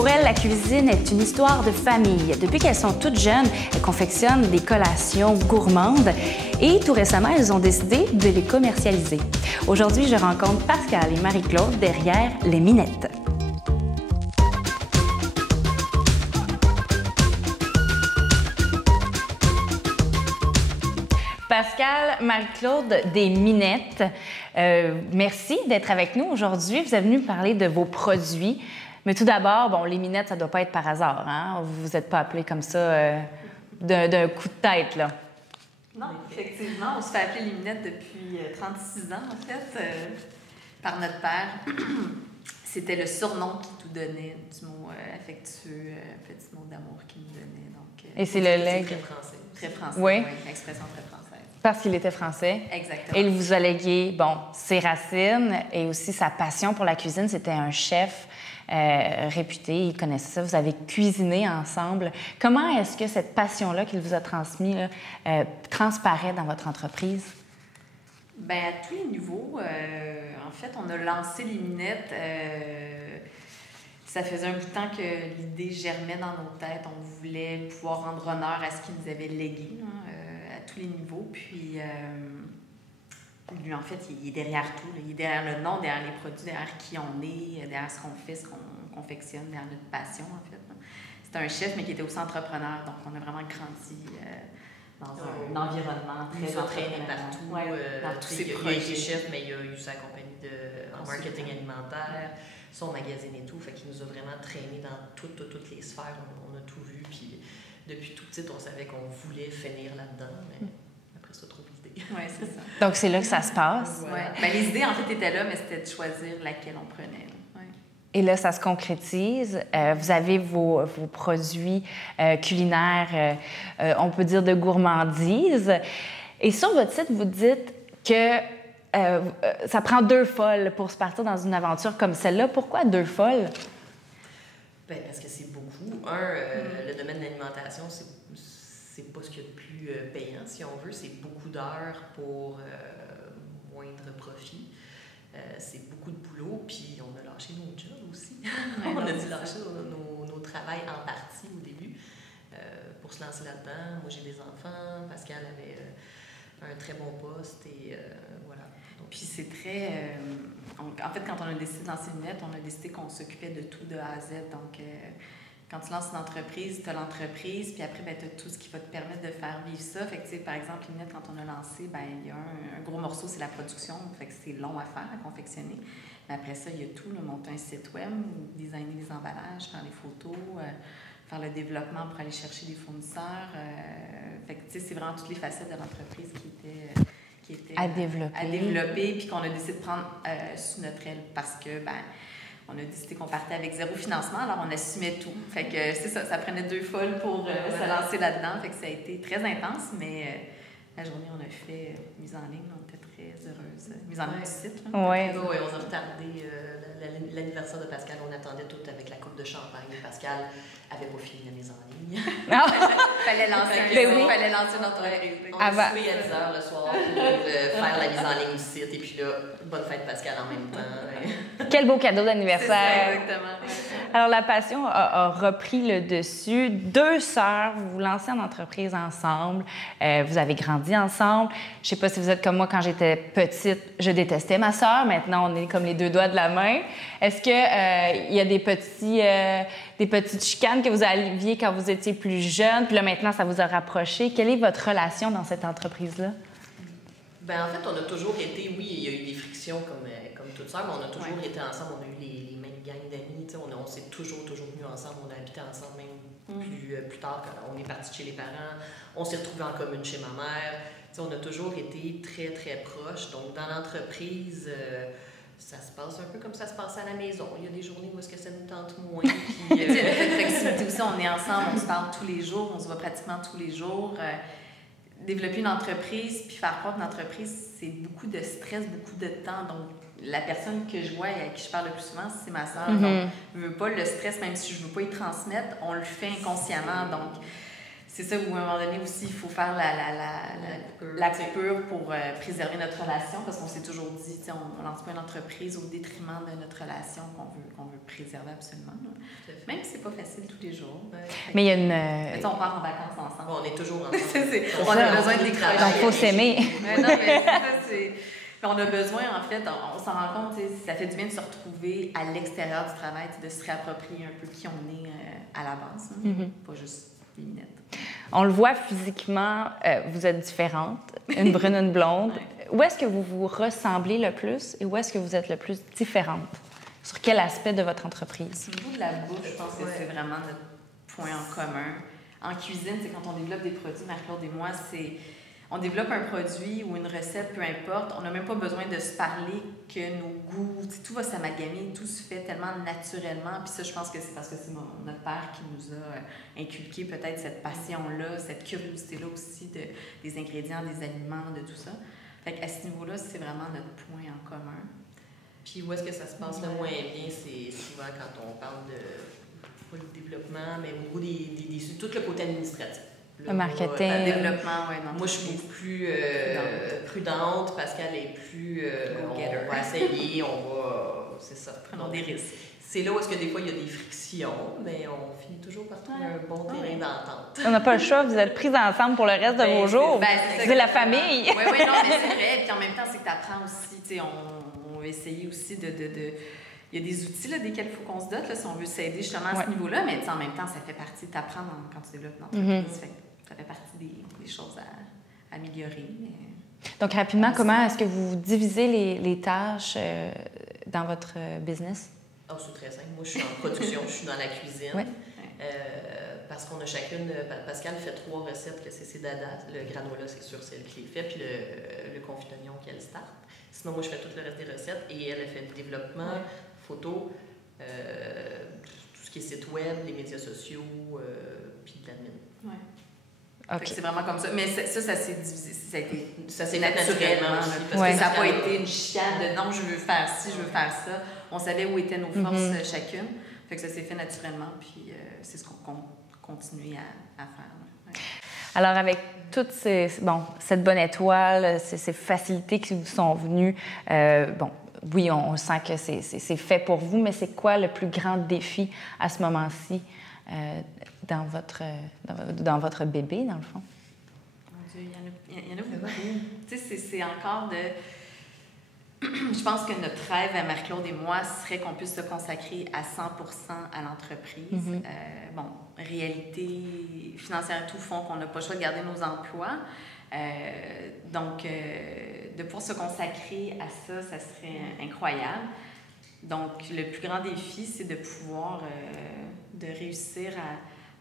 Pour elles, la cuisine est une histoire de famille. Depuis qu'elles sont toutes jeunes, elles confectionnent des collations gourmandes et tout récemment, elles ont décidé de les commercialiser. Aujourd'hui, je rencontre Pascal et Marie-Claude derrière Les Minettes. Pascal, Marie-Claude des Minettes, merci d'être avec nous aujourd'hui. Vous êtes venu parler de vos produits. Mais tout d'abord, bon, les Minettes, ça ne doit pas être par hasard, hein? Vous vous êtes pas appelés comme ça d'un coup de tête, là. Non, effectivement, on se fait appeler les Minettes depuis 36 ans, en fait, par notre père. C'était le surnom qu'il nous donnait, du mot affectueux, petit mot d'amour qu'il nous donnait. Donc, et c'est le legs. Très français. Très français, oui. Oui, expression très française. Parce qu'il était français. Exactement. Et il vous a légué, bon, ses racines et aussi sa passion pour la cuisine. C'était un chef réputé, il connaissait ça. Vous avez cuisiné ensemble. Comment est-ce que cette passion-là qu'il vous a transmise transparaît dans votre entreprise? Bien, à tous les niveaux. En fait, on a lancé les Minettes. Ça faisait un bout de temps que l'idée germait dans nos têtes. On voulait pouvoir rendre honneur à ce qu'il nous avait légué, à tous les niveaux. Puis, lui, en fait, il est derrière tout. Là. Il est derrière le nom, derrière les produits, derrière qui on est, derrière ce qu'on fait, ce qu'on confectionne, derrière notre passion, en fait. C'était un chef, mais qui était aussi entrepreneur. Donc, on a vraiment grandi dans un environnement très entraîné partout. Dans tous ses projets. Il a été chef, mais il a eu sa compagnie en marketing alimentaire, son magazine et tout. Fait qu'il nous a vraiment traîné dans toutes les sphères. On a tout vu. Puis depuis tout petit, on savait qu'on voulait finir là-dedans. Mais après ça, trop d'idées. Oui, c'est ça. Donc, c'est là que ça se passe. Voilà. Ouais. Bien, les idées, en fait, étaient là, mais c'était de choisir laquelle on prenait. Ouais. Et là, ça se concrétise. Vous avez vos produits culinaires, on peut dire de gourmandise. Et sur votre site, vous dites que ça prend 2 folles pour se partir dans une aventure comme celle-là. Pourquoi 2 folles? Bien, parce que c'est beaucoup. Le domaine de l'alimentation, c'est pas ce qu'il y a de plus payant, si on veut. C'est beaucoup d'heures pour moindre profit. C'est beaucoup de boulot, puis on a lâché nos jobs aussi. On a dû lâcher nos travails en partie au début pour se lancer là-dedans. Moi, j'ai des enfants. Pascal avait un très bon poste et voilà. Donc, puis c'est très... en fait, quand on a décidé de lancer une Minettes, on a décidé qu'on s'occupait de tout de A à Z. Donc, quand tu lances une entreprise, tu as l'entreprise, puis après, tu as tout ce qui va te permettre de faire vivre ça. Fait que, par exemple, les Minettes, quand on a lancé, il y a un gros morceau, c'est la production. Fait que c'est long à faire, à confectionner. Mais après ça, il y a tout, là, monter un site web, designer les emballages, faire les photos, faire le développement pour aller chercher des fournisseurs. Fait que, c'est vraiment toutes les facettes de l'entreprise qui étaient à développer, puis qu'on a décidé de prendre sous notre aile parce que, on a décidé qu'on partait avec 0 financement, alors on assumait tout. Fait que c'est ça, ça prenait 2 folles pour se lancer là-dedans. Fait que ça a été très intense, mais la journée, on a fait mise en ligne, on était très heureuse. Mise en ligne du site. Oui, on a retardé l'anniversaire de Pascal, on attendait tout avec la coupe de champagne. Pascal avait pas fini la mise en ligne. Fallait lancer fallait lancer une entreprise. On a soufflé à 10h le soir pour faire la mise en ligne du site. Et puis là, bonne fête Pascal en même temps. Quel beau cadeau d'anniversaire! Exactement. Alors, la passion a repris le dessus. 2 sœurs, vous vous lancez en entreprise ensemble. Vous avez grandi ensemble. Je ne sais pas si vous êtes comme moi, quand j'étais petite, je détestais ma sœur. Maintenant, on est comme les 2 doigts de la main. Est-ce qu'il y a des petites chicanes que vous aviez quand vous étiez plus jeune, puis là, maintenant, ça vous a rapproché? Quelle est votre relation dans cette entreprise-là? Bien, en fait, on a toujours été... Oui, il y a eu des frictions comme toutes sœurs, mais on a toujours été ensemble. On a eu les mêmes gangs d'amis. On s'est toujours tenus ensemble. On a habité ensemble même plus tard, quand on est parti chez les parents. On s'est retrouvés en commune chez ma mère. On a toujours été très, très proches. Donc, dans l'entreprise... ça se passe un peu comme ça se passe à la maison. Il y a des journées où est-ce que ça nous tente moins. Puis, il y a une flexibilité aussi. On est ensemble, on se parle tous les jours, on se voit pratiquement tous les jours. Développer une entreprise, puis faire croître une entreprise, c'est beaucoup de stress, beaucoup de temps. Donc, la personne que je vois et à qui je parle le plus souvent, c'est ma sœur. Donc, je ne veux pas le stress, même si je ne veux pas y transmettre, on le fait inconsciemment. Donc, c'est ça, où à un moment donné aussi, il faut faire la coupure pour préserver notre relation, parce qu'on s'est toujours dit, on lance pas une entreprise au détriment de notre relation qu'on veut préserver absolument. Même si c'est pas facile tous les jours. Mais il y a une... Mais on part en vacances ensemble. On est toujours ensemble. On a besoin de décrocher. Donc, il faut s'aimer. Non, mais c'est... On a besoin, en fait, on s'en rend compte, ça fait du bien de se retrouver à l'extérieur du travail, de se réapproprier un peu qui on est à la base, pas juste des lunettes. On le voit physiquement, vous êtes différentes, une brune, une blonde. Où est-ce que vous vous ressemblez le plus et où est-ce que vous êtes le plus différente? Sur quel aspect de votre entreprise? Au niveau de la bouffe, je pense que c'est vraiment notre point en commun. En cuisine, c'est quand on développe des produits, Marie-Claude et moi, on développe un produit ou une recette, peu importe, on n'a même pas besoin de se parler que nos goûts, tout va s'amalgamer, tout se fait tellement naturellement. Puis ça, je pense que c'est parce que c'est notre père qui nous a inculqué peut-être cette passion-là, cette curiosité-là aussi des ingrédients, des aliments, de tout ça. Fait qu'à ce niveau-là, c'est vraiment notre point en commun. Puis où est-ce que ça se passe le moins bien, c'est souvent quand on parle de, pas le développement, mais au niveau tout le côté administratif. Le marketing. Le développement, oui. Moi, je suis beaucoup plus prudente parce qu'elle est plus... on va essayer, c'est ça. Prenons des risques. C'est là où est-ce que des fois, il y a des frictions, mais on finit toujours par trouver un bon terrain d'entente. On n'a pas le choix, vous êtes prises ensemble pour le reste de vos jours. C'est la famille. Oui, non, mais c'est vrai. Puis en même temps, c'est que tu apprends aussi, tu sais, on va essayer aussi de... Il y a des outils là, desquels il faut qu'on se dote là, si on veut s'aider justement à ce niveau-là, mais en même temps, ça fait partie de t'apprendre quand tu développes une entreprise. Ça fait partie des choses à améliorer. Donc, rapidement, comment est-ce que vous divisez les tâches dans votre business? Oh, c'est très simple. Moi, je suis en production, je suis dans la cuisine. Oui. Parce qu'on a chacune... Pascal fait 3 recettes, que c'est ses dadas. Le granola, c'est sûr, c'est elle qui les fait. Puis le confit d'oignon qu'elle start. Sinon, moi, je fais tout le reste des recettes. Et elle fait le développement, photo, tout ce qui est site web, les médias sociaux, puis de l'admin. Oui. Okay. C'est vraiment comme ça. Mais ça s'est divisé. Ça s'est naturellement aussi. Parce que ça n'a pas été une chienne de non, je veux faire ci, je veux faire ça. On savait où étaient nos forces chacune. Fait que ça s'est fait naturellement. Puis c'est ce qu'on continue à faire. Ouais. Alors, avec toutes cette bonne étoile, ces facilités qui vous sont venues, oui, on sent que c'est fait pour vous, mais c'est quoi le plus grand défi à ce moment-ci dans votre bébé, dans le fond? Mon Dieu, il y en a beaucoup. Tu sais, c'est encore de... Je pense que notre rêve à Marie-Claude et moi serait qu'on puisse se consacrer à 100% à l'entreprise. Réalité financière et tout font qu'on n'a pas le choix de garder nos emplois. Donc, de pouvoir se consacrer à ça, ça serait incroyable. Donc, le plus grand défi, c'est de pouvoir, de réussir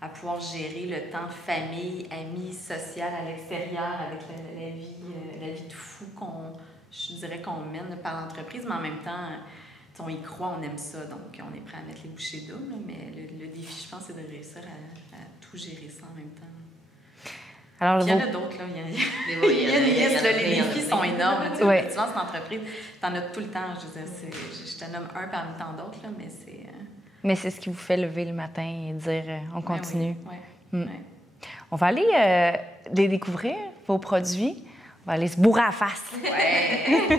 à pouvoir gérer le temps famille, amis, social à l'extérieur avec la vie de fou je dirais qu'on mène par l'entreprise, mais en même temps, on y croit, on aime ça, donc on est prêt à mettre les bouchées doubles, mais le défi, je pense, c'est de réussir à tout gérer ça en même temps. Alors, il y en a d'autres, là. Les défis sont énormes. Tu lances une entreprise, tu en as tout le temps. Je te nomme un parmi tant d'autres, là, mais c'est... Mais c'est ce qui vous fait lever le matin et dire on continue. Oui. On va aller les découvrir, vos produits. On va aller se bourrer à la face. Ouais.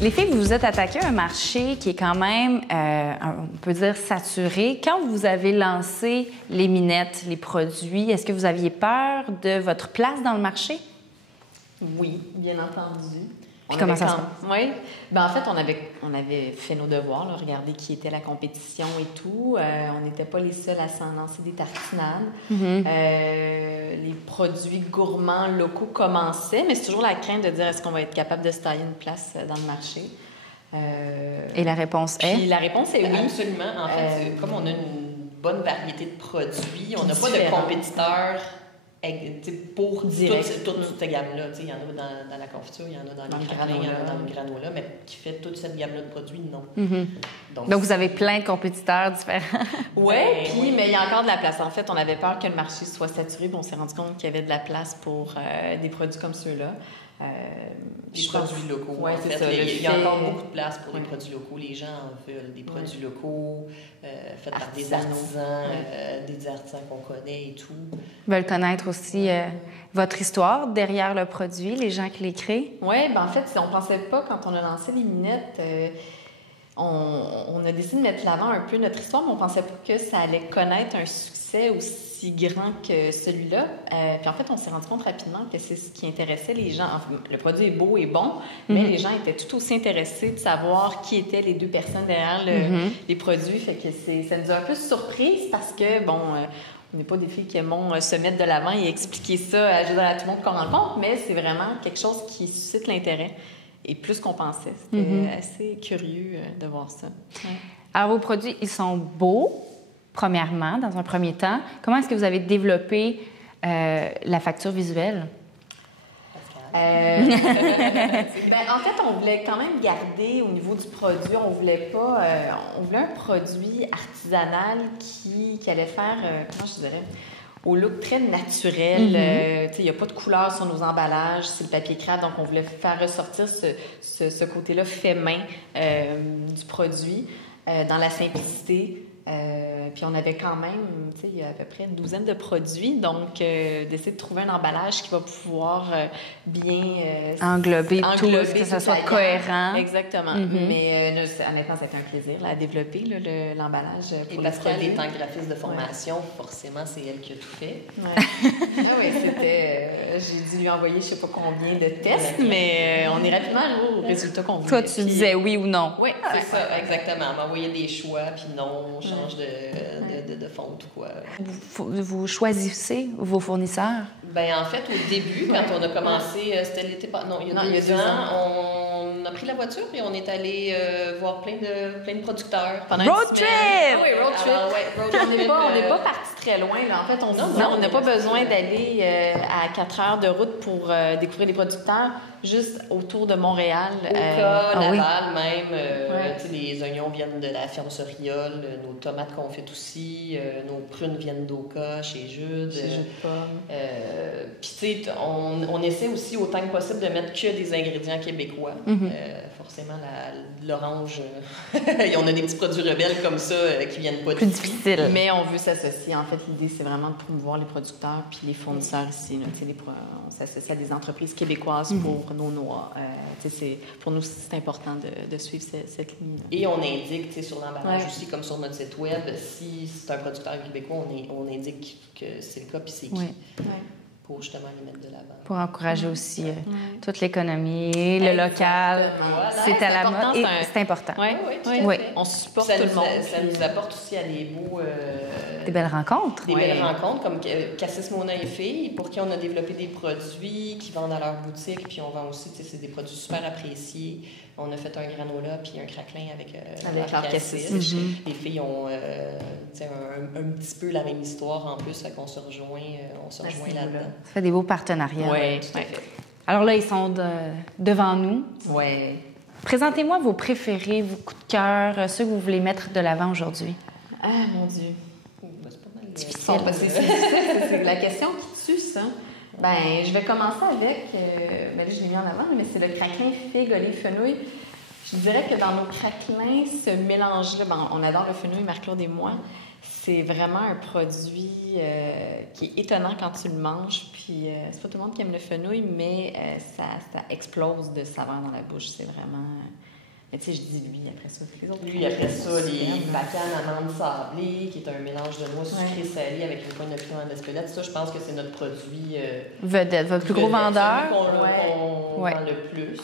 Les filles, vous vous êtes attaquées à un marché qui est quand même, on peut dire, saturé. Quand vous avez lancé les minettes, les produits, est-ce que vous aviez peur de votre place dans le marché? Oui, bien entendu. Puis comment ça se passe? Oui. En fait, on avait fait nos devoirs, là, regarder qui était la compétition et tout. On n'était pas les seuls à s'en lancer des tartinades. Les produits gourmands locaux commençaient, mais c'est toujours la crainte de dire est-ce qu'on va être capable de se tailler une place dans le marché. Et la réponse est? Puis la réponse est oui. Absolument. En fait, comme on a une bonne variété de produits, on n'a pas de compétiteurs pour toute cette gamme-là. Il y en a dans la confiture, il y en a dans les craquelins, il y en a dans le granola, mais qui fait toute cette gamme-là de produits, non. Donc, vous avez plein de compétiteurs différents. Oui, mais il y a encore de la place. En fait, on avait peur que le marché soit saturé, puis on s'est rendu compte qu'il y avait de la place pour des produits comme ceux-là. Les produits locaux. Ouais, en fait, ça, il y a encore beaucoup de place pour les produits locaux. Les gens en veulent des produits locaux, faits par des artisans, des artisans qu'on connaît et tout. Ils veulent connaître aussi votre histoire derrière le produit, les gens qui les créent. Oui, ben en fait, on pensait pas, quand on a lancé les minettes, on a décidé de mettre de l'avant un peu notre histoire, mais on pensait pas que ça allait connaître un succès aussi grand que celui-là. Puis en fait, on s'est rendu compte rapidement que c'est ce qui intéressait les gens. Enfin, le produit est beau et bon, mais les gens étaient tout aussi intéressés de savoir qui étaient les deux personnes derrière les produits. Fait que ça nous a un peu surprise parce que, bon... on n'est pas des filles qui aiment se mettre de l'avant et expliquer ça à tout le monde qu'on rencontre, mais c'est vraiment quelque chose qui suscite l'intérêt. Et plus qu'on pensait. C'était assez curieux de voir ça. Ouais. Alors, vos produits, ils sont beaux, premièrement, dans un premier temps. Comment est-ce que vous avez développé la facture visuelle? En fait, on voulait quand même garder au niveau du produit, on voulait pas... on voulait un produit artisanal qui allait faire, comment je dirais, au look très naturel. Il n'y a pas de couleur sur nos emballages, c'est le papier craft, donc on voulait faire ressortir ce côté-là fait main du produit dans la simplicité. Puis on avait quand même, il y a à peu près une douzaine de produits, donc d'essayer de trouver un emballage qui va pouvoir bien englober tout, que ça soit cohérent. Exactement. Mais honnêtement, c'était un plaisir à développer l'emballage. Et Pascal étant graphiste de formation, forcément, c'est elle qui a tout fait. C'était... j'ai dû lui envoyer je ne sais pas combien de tests, mais on est rapidement arrivé au résultat qu'on voulait. Toi, tu disais oui ou non. Oui, c'est ça, exactement. Elle m'envoyait des choix, puis non, change de fonte ou quoi. Vous choisissez vos fournisseurs? Bien, en fait, au début, quand on a commencé, c'était l'été... Non, il y a 2 ans, on a pris la voiture et on est allé voir plein de producteurs. Road trip! Ah oui, road trip! Alors, road trip. On n'est pas parti très loin. Là. En fait, on n'a pas besoin d'aller à 4 heures de route pour découvrir les producteurs. Juste autour de Montréal. Laval même. Les oignons viennent de la ferme Soriol, nos tomates qu'on fait aussi, nos prunes viennent d'Oka, chez Jude. Chez Jude Pomme. Puis, tu sais, on essaie aussi autant que possible de mettre que des ingrédients québécois. Forcément, l'orange, on a des petits produits rebelles comme ça qui viennent pas plus difficiles. Mais on veut s'associer. En fait, l'idée, c'est vraiment de promouvoir les producteurs puis les fournisseurs ici. On s'associe à des entreprises québécoises pour nos noix. Pour nous, c'est important de suivre cette ligne. Et on indique sur l'emballage aussi, comme sur notre site web, si c'est un producteur québécois, on indique que c'est le cas puis c'est qui. Pour justement les mettre de l'avant. Pour encourager aussi toute l'économie, le local. Voilà. C'est à la mode et c'est important. Oui. On supporte tout le monde. Ça nous apporte aussi à des beaux... des belles rencontres. Des belles rencontres, comme Cassis Mona et Filles, pour qui on a développé des produits qui vendent à leur boutique, puis on vend aussi, c'est des produits super appréciés. On a fait un granola puis un craquelin avec leur Cassis. Les filles ont un petit peu la même histoire en plus, qu'on se rejoint, là-dedans. Ça fait des beaux partenariats. Oui, tout à fait. Alors là, ils sont devant nous. Oui. Présentez-moi vos préférés, vos coups de cœur, ceux que vous voulez mettre de l'avant aujourd'hui. Ah, mon Dieu. C'est pas mal difficile. C'est la question qui tue, ça. Je vais commencer avec, là, je l'ai mis en avant, mais c'est le craquelin figue, olive, fenouil. Je dirais que dans nos craquelins, ce mélange-là, on adore le fenouil, Marc-Claude et moi. C'est vraiment un produit qui est étonnant quand tu le manges. Puis, c'est pas tout le monde qui aime le fenouil, mais ça explose de saveur dans la bouche. C'est vraiment... Mais tu sais, je dis lui, après ça, les autres. Lui, après ça, les bacanes amandes sablées, qui est un mélange de noix sucrées salées avec une pointe de piment d'Espelette. Ça, je pense que c'est notre produit... vedette, votre plus gros vendeur. Qu'on vend le plus.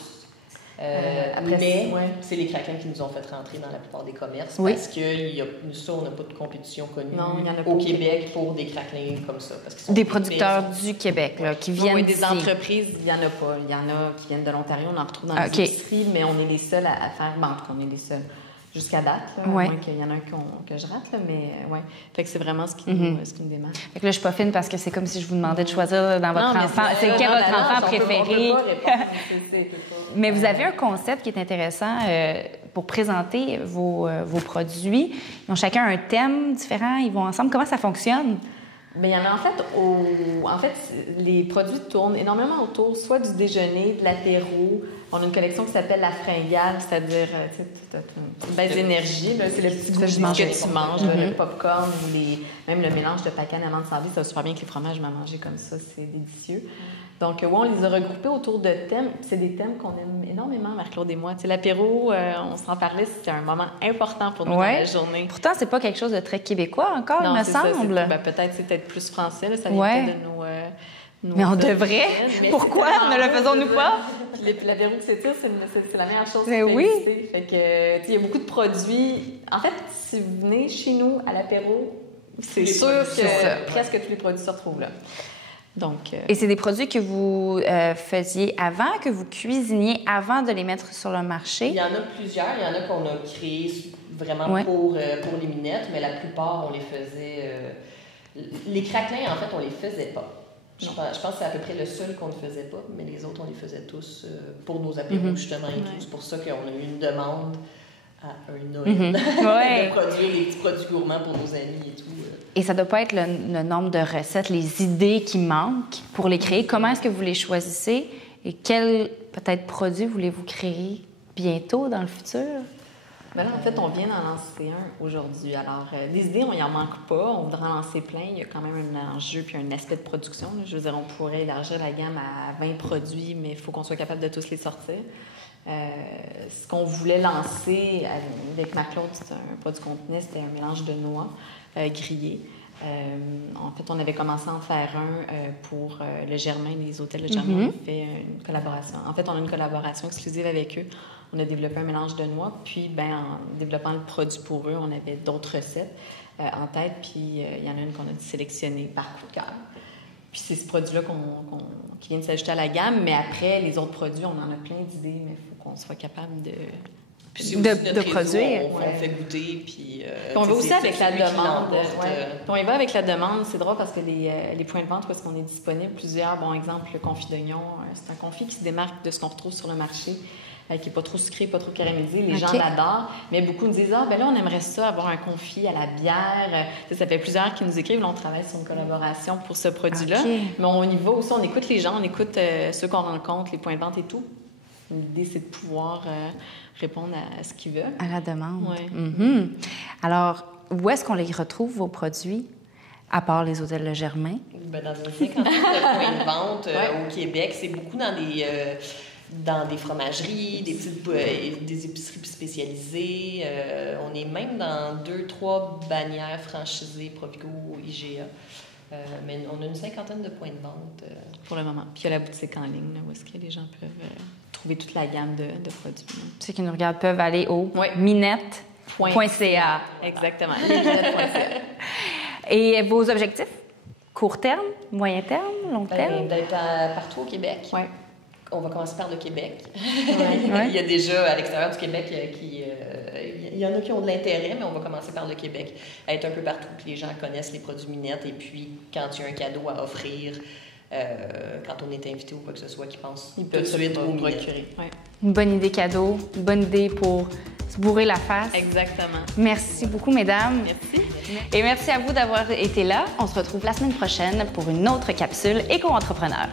Mais c'est les craquelins qui nous ont fait rentrer dans la plupart des commerces parce que on n'a pas de compétition connue au Québec pour des craquelins comme ça. Parce qu'ils sont des producteurs du Québec là, qui viennent des entreprises, il n'y en a pas. Il y en a qui viennent de l'Ontario, on en retrouve dans les épiceries, mais on est les seuls à faire... en tout cas, on est les seuls. Jusqu'à date, là, à moins qu'il y en a un que je rate, là, mais Fait que c'est vraiment ce qui nous démarque. Fait que là, je suis pas fine parce que c'est comme si je vous demandais de choisir dans votre enfant. C'est quel votre enfant préféré? Mais vous avez un concept qui est intéressant pour présenter vos produits. Ils ont chacun un thème différent, ils vont ensemble. Comment ça fonctionne? Bien, il y en a en fait, les produits tournent énormément autour, soit du déjeuner, de l'apéro. On a une collection qui s'appelle la fringale, c'est-à-dire, tu sais, une baisse d'énergie. C'est le petit goût que tu manges, le popcorn ou même le mélange de pacane, amande, sablée. Ça va super bien avec les fromages, je m'en manger comme ça, c'est délicieux. Donc, on les a regroupés autour de thèmes. C'est des thèmes qu'on aime énormément, Marc-Claude et moi. Tu sais, l'apéro, on s'en parlait, c'était un moment important pour nous dans la journée. Pourtant, c'est pas quelque chose de très québécois encore, il me semble. Peut-être c'est peut-être plus français, là, ça vient peut-être de nos mais on devrait. Pourquoi ne le faisons-nous pas? L'apéro que c'est la meilleure chose mais oui. Fait que, il y a beaucoup de produits. En fait, si vous venez chez nous à l'apéro, c'est sûr que presque tous les produits se retrouvent là. Donc, Et c'est des produits que vous faisiez avant, que vous cuisiniez avant de les mettre sur le marché? Il y en a plusieurs. Il y en a qu'on a créés vraiment pour les minettes, mais la plupart, on les faisait... Les craquelins, en fait, on les faisait pas. Je pense que c'est à peu près le seul qu'on ne faisait pas, mais les autres, on les faisait tous pour nos apéros, justement, et tout. C'est pour ça qu'on a eu une demande à un Noël de produire les petits produits gourmands pour nos amis et tout. Et ça ne doit pas être le nombre de recettes, les idées qui manquent pour les créer. Comment est-ce que vous les choisissez et quels, peut-être, produits voulez-vous créer bientôt dans le futur? Bien là, en fait, on vient d'en lancer un aujourd'hui. Alors, des idées, on n'y en manque pas. On voudrait en lancer plein. Il y a quand même un enjeu puis un aspect de production. Là. Je veux dire, on pourrait élargir la gamme à 20 produits, mais il faut qu'on soit capable de tous les sortir. Ce qu'on voulait lancer avec Marc-Claude, c'est un produit qu'on tenait, c'était un mélange de noix grillées. En fait, on avait commencé à en faire un pour le Germain, les hôtels de Germain. On a fait une collaboration. En fait, on a une collaboration exclusive avec eux. On a développé un mélange de noix, puis en développant le produit pour eux, on avait d'autres recettes en tête, puis il y en a une qu'on a sélectionnée par coup de cœur. Puis c'est ce produit-là qui vient de s'ajouter à la gamme, mais après, les autres produits, on en a plein d'idées, mais il faut qu'on soit capable de produire. On fait goûter, puis on va aussi avec la demande. On y va avec la demande. C'est drôle parce que les points de vente où est-ce qu'on est disponible, plusieurs, bon exemple, le confit d'oignon, c'est un confit qui se démarque de ce qu'on retrouve sur le marché, qui n'est pas trop sucré, pas trop caramélisé. Les gens l'adorent, mais beaucoup nous disent « Ah, ben là, on aimerait ça, avoir un confit à la bière. » Ça fait plusieurs qui nous écrivent. Là, on travaille sur une collaboration pour ce produit-là. Mais on y va aussi, on écoute les gens, on écoute ceux qu'on rencontre, les points de vente et tout. L'idée, c'est de pouvoir répondre à ce qu'ils veulent. À la demande. Oui. Alors, où est-ce qu'on les retrouve, vos produits, à part les hôtels Le Germain? Bien, dans une cinquantaine de points de vente au Québec. C'est beaucoup dans des fromageries, des épiceries spécialisées. On est même dans 2-3 bannières franchisées, Provigo, IGA. Mais on a une cinquantaine de points de vente. Pour le moment. Puis il y a la boutique en ligne, là, où est-ce que les gens peuvent trouver toute la gamme de produits. Ceux qui nous regardent peuvent aller au minette.ca. Exactement. Et vos objectifs? Court terme, moyen terme, long terme? D'être partout au Québec. Oui. On va commencer par le Québec. Il y a déjà, à l'extérieur du Québec, il y en a qui ont de l'intérêt, mais on va commencer par le Québec. Être un peu partout, que les gens connaissent les produits Minette, et puis quand il y a un cadeau à offrir, quand on est invité ou quoi que ce soit, qu'ils pensent tout de suite au procurer. Une bonne idée cadeau, une bonne idée pour se bourrer la face. Exactement. Merci beaucoup, mesdames. Merci. Et merci à vous d'avoir été là. On se retrouve la semaine prochaine pour une autre capsule Éco-entrepreneur.